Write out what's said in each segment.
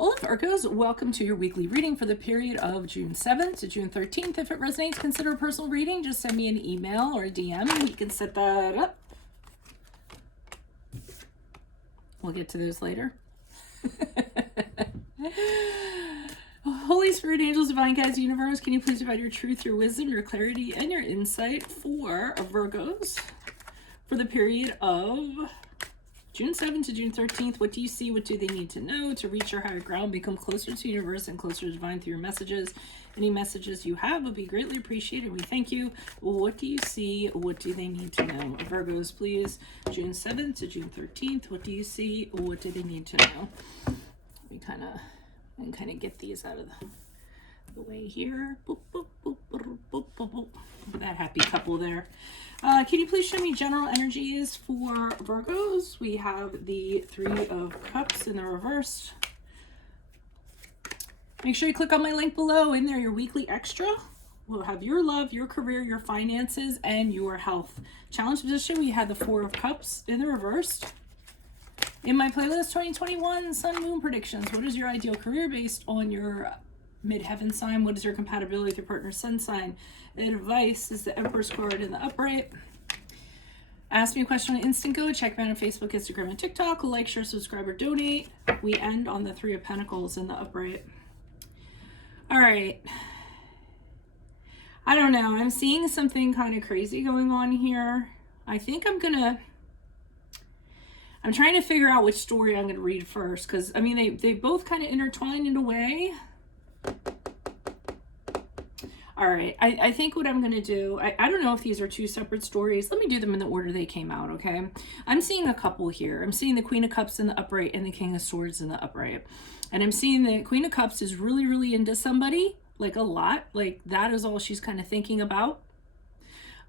Hola Virgos, welcome to your weekly reading for the period of June 7th to June 13th. If it resonates, consider a personal reading. Just send me an email or a DM and we can set that up. We'll get to those later. Holy Spirit, angels, divine guides, universe, can you please provide your truth, your wisdom, your clarity, and your insight for Virgos for the period of June 7th to June 13th. What do you see? What do they need to know to reach your higher ground, become closer to universe and closer to divine through your messages? Any messages you have would be greatly appreciated. We thank you. What do you see? What do they need to know? Virgos, please. June 7th to June 13th. What do you see? What do they need to know? We kind of get these out of the way here. Boop, boop, boop, boop, boop, boop, boop. That happy couple there. Can you please show me general energies for Virgos? We have the Three of Cups in the reverse. Make sure you click on my link below. In there, your weekly extra. We'll have your love, your career, your finances, and your health. Challenge position, we had the Four of Cups in the reverse. In my playlist 2021 Sun Moon predictions, what is your ideal career based on your midheaven sign? What is your compatibility with your partner's sun sign? Advice is the Empress card in the upright. Ask me a question on Instant Go. Check me out on Facebook, Instagram, and TikTok. Like, share, subscribe, or donate. We end on the Three of Pentacles in the upright. All right. I don't know. I'm seeing something kind of crazy going on here. I think I'm trying to figure out which story I'm going to read first, because, I mean, they both kind of intertwine in a way. All right, I think what I'm going to do, I don't know if these are two separate stories. Let me do them in the order they came out, okay? I'm seeing a couple here. I'm seeing the Queen of Cups in the upright and the King of Swords in the upright. And I'm seeing the Queen of Cups is really, really into somebody, like a lot. Like that is all she's kind of thinking about.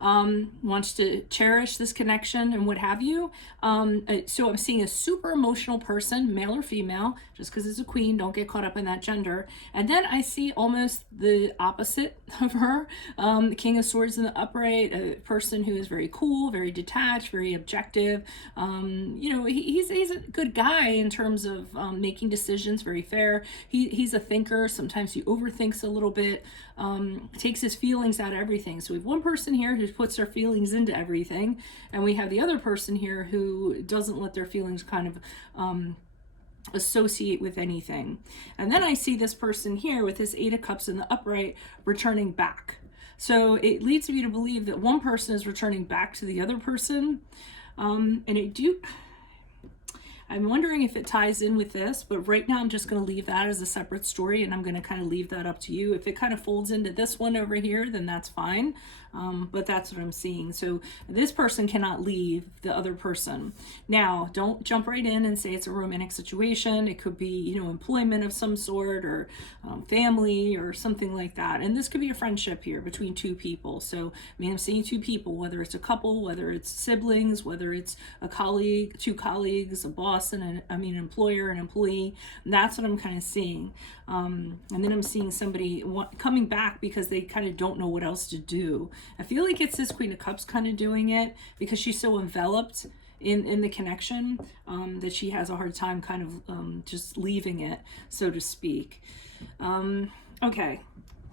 Wants to cherish this connection and what have you. So I'm seeing a super emotional person, male or female, just because it's a queen, don't get caught up in that gender. And then I see almost the opposite of her, the King of Swords in the upright, a person who is very cool, very detached, very objective. You know, he's a good guy in terms of making decisions, very fair. He's a thinker. Sometimes he overthinks a little bit, takes his feelings out of everything. So we have one person here who puts their feelings into everything, and we have the other person here who doesn't let their feelings kind of associate with anything. And then I see this person here with this Eight of Cups in the upright returning back. So it leads me to believe that one person is returning back to the other person. I'm wondering if it ties in with this, but right now I'm just going to leave that as a separate story, and I'm going to kind of leave that up to you. If it kind of folds into this one over here, then that's fine. But that's what I'm seeing. So this person cannot leave the other person. Now, don't jump right in and say it's a romantic situation. It could be, you know, employment of some sort, or family or something like that. And this could be a friendship here between two people. So, I mean, I'm seeing two people, whether it's a couple, whether it's siblings, whether it's a colleague, two colleagues, a boss, and an employer and employee. And that's what I'm kind of seeing. And then I'm seeing somebody coming back because they kind of don't know what else to do. I feel like it's this Queen of Cups kind of doing it because she's so enveloped in the connection that she has a hard time kind of just leaving it, so to speak. Okay.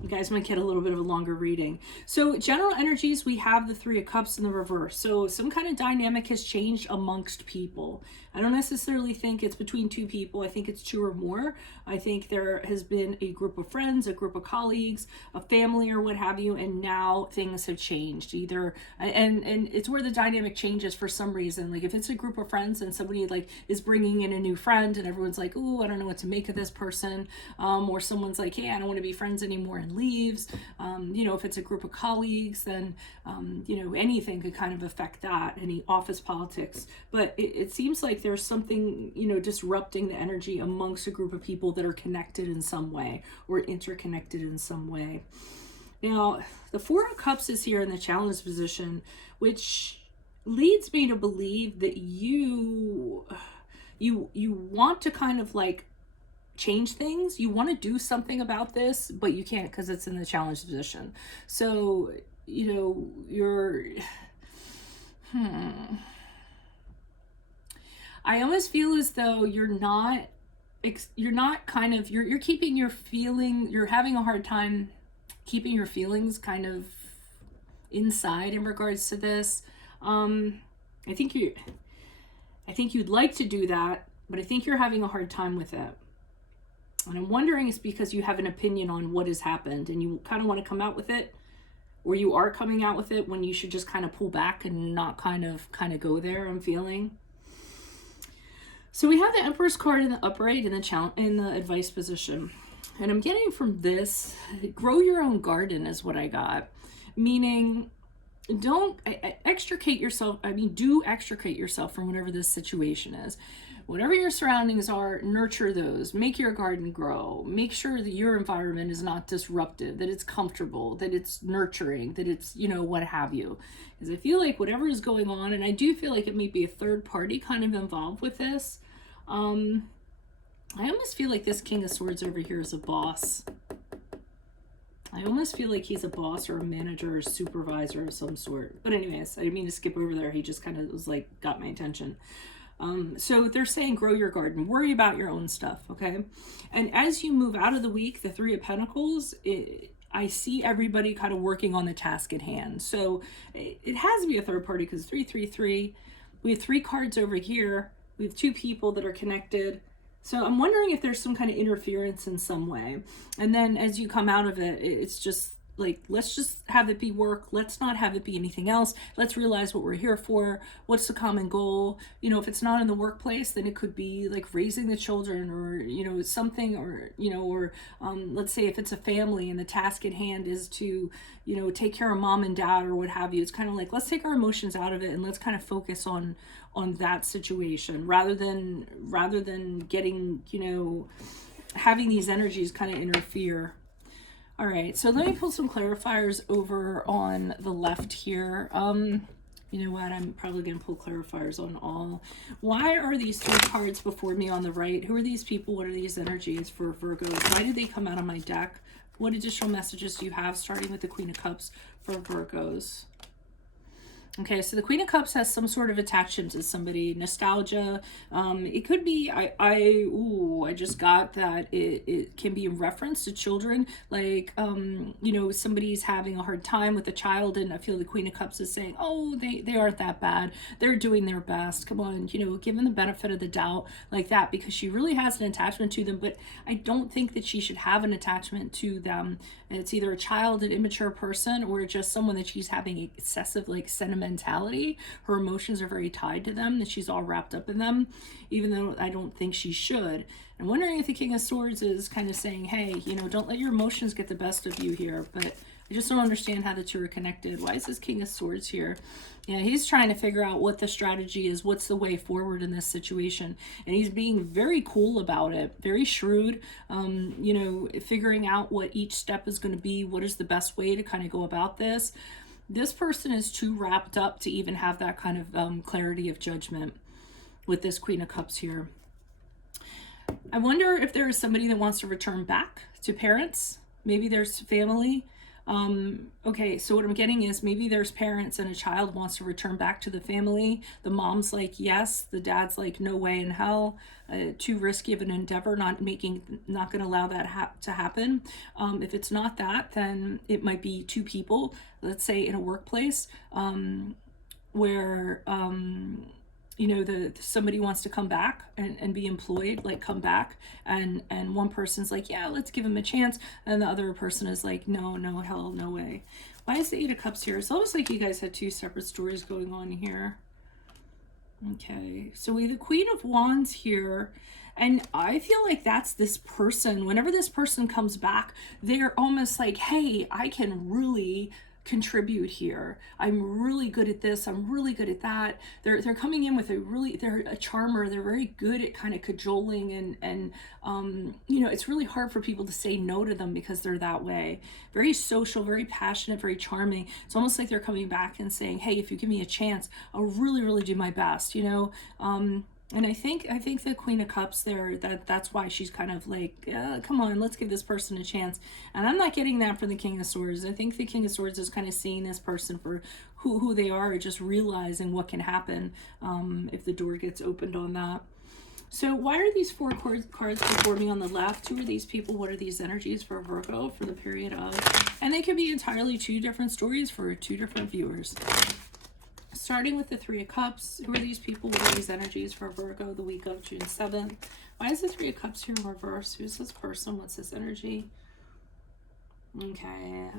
You guys might get a little bit of a longer reading. So general energies, we have the Three of Cups in the reverse. So some kind of dynamic has changed amongst people. I don't necessarily think it's between two people. I think it's two or more. I think there has been a group of friends, a group of colleagues, a family, or what have you, and now things have changed. Either and it's where the dynamic changes for some reason. Like if it's a group of friends and somebody like is bringing in a new friend, and everyone's like, "Oh, I don't know what to make of this person," or someone's like, "Hey, I don't want to be friends anymore," and leaves. You know, if it's a group of colleagues, then you know, anything could kind of affect that, any office politics. But it seems like there's something, you know, disrupting the energy amongst a group of people that are connected in some way or interconnected in some way. Now, the Four of Cups is here in the challenge position, which leads me to believe that you want to kind of like change things. You want to do something about this, but you can't because it's in the challenge position. So, you know, you're I almost feel as though you're not you're not kind of, you're keeping your feeling, you're having a hard time keeping your feelings kind of inside in regards to this. I think you'd like to do that, but I think you're having a hard time with it. And I'm wondering it's because you have an opinion on what has happened and you kind of want to come out with it, or you are coming out with it when you should just kind of pull back and not kind of go there. I'm feeling. So we have the Emperor's card in the upright in the advice position. And I'm getting from this, grow your own garden is what I got. Meaning, don't extricate yourself. I mean, do extricate yourself from whatever this situation is. Whatever your surroundings are, nurture those. Make your garden grow. Make sure that your environment is not disruptive, that it's comfortable, that it's nurturing, that it's, what have you. Because I feel like whatever is going on, and I do feel like it may be a third party kind of involved with this. I almost feel like this King of Swords over here is a boss. I almost feel like he's a boss or a manager or supervisor of some sort. But anyways, I didn't mean to skip over there. He just kind of was like, got my attention. So they're saying grow your garden, worry about your own stuff, okay? And as you move out of the week, the Three of Pentacles, I see everybody kind of working on the task at hand. So it has to be a third party because 333, we have 3 cards over here. We have 2 people that are connected. So I'm wondering if there's some kind of interference in some way. And then as you come out of it, it's just like, let's just have it be work. Let's not have it be anything else. Let's realize what we're here for. What's the common goal? If it's not in the workplace, then it could be like raising the children or, something, or, let's say if it's a family and the task at hand is to, take care of mom and dad or what have you. It's kind of like, let's take our emotions out of it and let's kind of focus on that situation rather than getting, having these energies kind of interfere. All right, so let me pull some clarifiers over on the left here. You know what? I'm probably going to pull clarifiers on all. Why are these 3 cards before me on the right? Who are these people? What are these energies for Virgos? Why did they come out of my deck? What additional messages do you have, starting with the Queen of Cups for Virgos? Okay, so the Queen of Cups has some sort of attachment to somebody, nostalgia. It could be, I just got that it can be in reference to children. Like, somebody's having a hard time with a child, and I feel the Queen of Cups is saying, oh, they aren't that bad. They're doing their best. Come on, give them the benefit of the doubt like that, because she really has an attachment to them, but I don't think that she should have an attachment to them. It's either a child, an immature person, or just someone that she's having excessive, like, sentimentality. Her emotions are very tied to them, that she's all wrapped up in them, even though I don't think she should. I'm wondering if the King of Swords is kind of saying, hey, don't let your emotions get the best of you here, but I just don't understand how the two are connected. Why is this King of Swords here? Yeah, he's trying to figure out what the strategy is, what's the way forward in this situation. And he's being very cool about it, very shrewd, figuring out what each step is going to be, what is the best way to kind of go about this. This person is too wrapped up to even have that kind of clarity of judgment with this Queen of Cups here. I wonder if there is somebody that wants to return back to parents. Maybe there's family. Okay, so what I'm getting is maybe there's parents and a child wants to return back to the family. The mom's like, yes. The dad's like, no way in hell. Too risky of an endeavor, not going to allow that to happen. If it's not that, then it might be 2 people, let's say in a workplace, where, somebody wants to come back and be employed, like come back, and one person's like, yeah, let's give him a chance, and the other person is like, no, hell, no way. Why is the 8 of Cups here? It's almost like you guys had 2 separate stories going on here. Okay, so we have the Queen of Wands here, and I feel like that's this person. Whenever this person comes back, they're almost like, hey, I can really contribute here. I'm really good at this. I'm really good at that. They're coming in with they're a charmer. They're very good at kind of cajoling and it's really hard for people to say no to them because they're that way. Very social, very passionate, very charming. It's almost like they're coming back and saying, hey, if you give me a chance, I'll really, really do my best, And I think the Queen of Cups there, that's why she's kind of like, come on, let's give this person a chance. And I'm not getting that from the King of Swords. I think the King of Swords is kind of seeing this person for who they are, just realizing what can happen if the door gets opened on that. So why are these four cards before me on the left? Who are these people? What are these energies for Virgo for the period of? And they could be entirely two different stories for two different viewers. Starting with the Three of Cups, who are these people? What are these energies for Virgo the week of June 7th? Why is the Three of Cups here in reverse? Who's this person? What's this energy? Okay,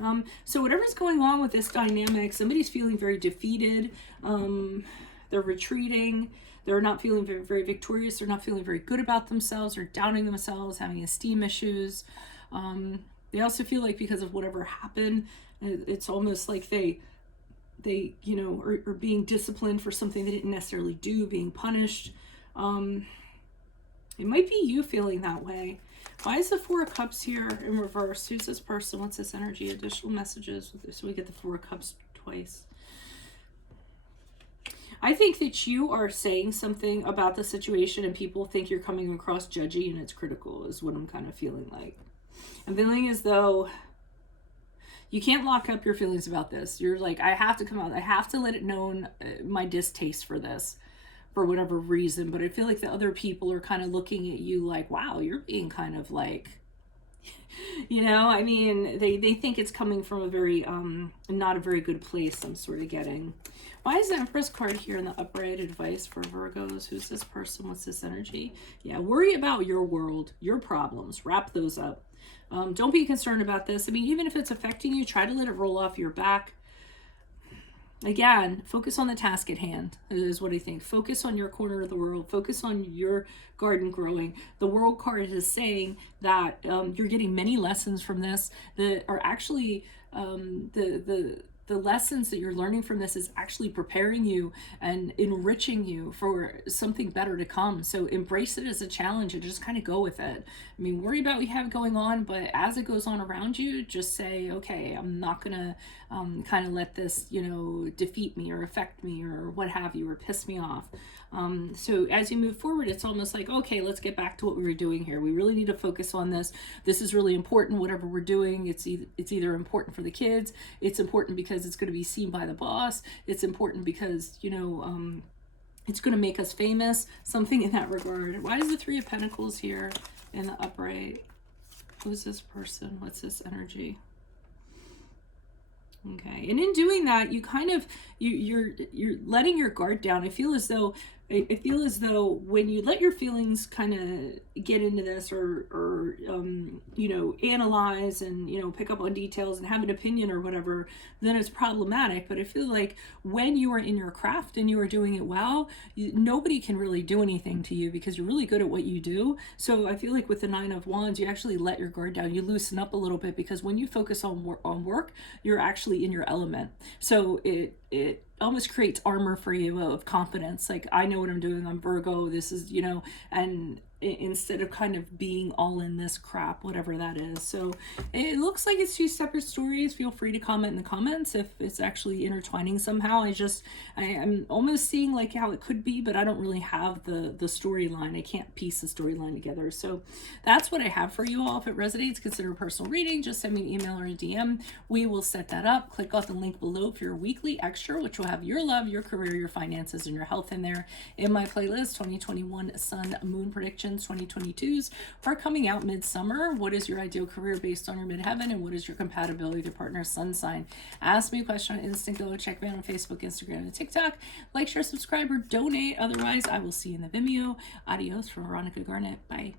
so whatever's going on with this dynamic, somebody's feeling very defeated. They're retreating. They're not feeling very, very victorious. They're not feeling very good about themselves. They're doubting themselves, having esteem issues. They also feel like because of whatever happened, it's almost like they you know, are being disciplined for something they didn't necessarily do, being punished. It might be you feeling that way. Why is the Four of Cups here in reverse? Who's this person? What's this energy? Additional messages. So we get the Four of Cups twice. I think that you are saying something about the situation and people think you're coming across judgy and it's critical is what I'm kind of feeling like. I'm feeling as though you can't lock up your feelings about this. You're like, I have to come out. I have to let it known my distaste for this for whatever reason. But I feel like the other people are kind of looking at you like, wow, you're being kind of like, you know, I mean, they think it's coming from a very, not a very good place, I'm sort of getting. Why is the Empress card here in the upright? Advice for Virgos? Who's this person? What's this energy? Yeah, worry about your world, your problems. Wrap those up. Don't be concerned about this. I mean, even if it's affecting you, try to let it roll off your back. Again, focus on the task at hand is what I think. Focus on your corner of the world. Focus on your garden growing. The World card is saying that you're getting many lessons from this that are actually the lessons that you're learning from this is actually preparing you and enriching you for something better to come. So embrace it as a challenge and just kind of go with it. I mean, worry about what you have going on, but as it goes on around you, just say, okay, I'm not gonna kind of let this, you know, defeat me or affect me or what have you, or piss me off. So as you move forward, it's almost like, okay, let's get back to what we were doing here. We really need to focus on this. This is really important, whatever we're doing. It's either important for the kids. It's important because it's going to be seen by the boss. It's important because, you know, it's going to make us famous, something in that regard. Why is the Three of Pentacles here in the upright? Who's this person? What's this energy? Okay, and in doing that, you kind of you're letting your guard down. I feel as though when you let your feelings kind of get into this, or you know, analyze and, you know, pick up on details and have an opinion or whatever, then it's problematic. But I feel like when you are in your craft and you are doing it well, nobody can really do anything to you because you're really good at what you do. So I feel like with the Nine of Wands, you actually let your guard down. You loosen up a little bit because when you focus on work, you're actually in your element. So it almost creates armor for you of confidence. Like, I know what I'm doing. I'm Virgo. This is, you know, and instead of kind of being all in this crap, whatever that is. So it looks like it's two separate stories. Feel free to comment in the comments if it's actually intertwining somehow. I'm almost seeing like how it could be, but I don't really have the storyline. I can't piece the storyline together. So that's what I have for you all. If it resonates, consider a personal reading. Just send me an email or a DM. We will set that up. Click on the link below for your weekly extra, which will have your love, your career, your finances, and your health in there. In my playlist, 2021 Sun Moon Predictions 2022s are coming out midsummer. What is your ideal career based on your midheaven, and what is your compatibility with your partner's sun sign? Ask me a question on Instant Go. Check me out on Facebook, Instagram, and TikTok. Like, share, subscribe, or donate. Otherwise, I will see you in the Vimeo. Adios from Veronica Garnett. Bye.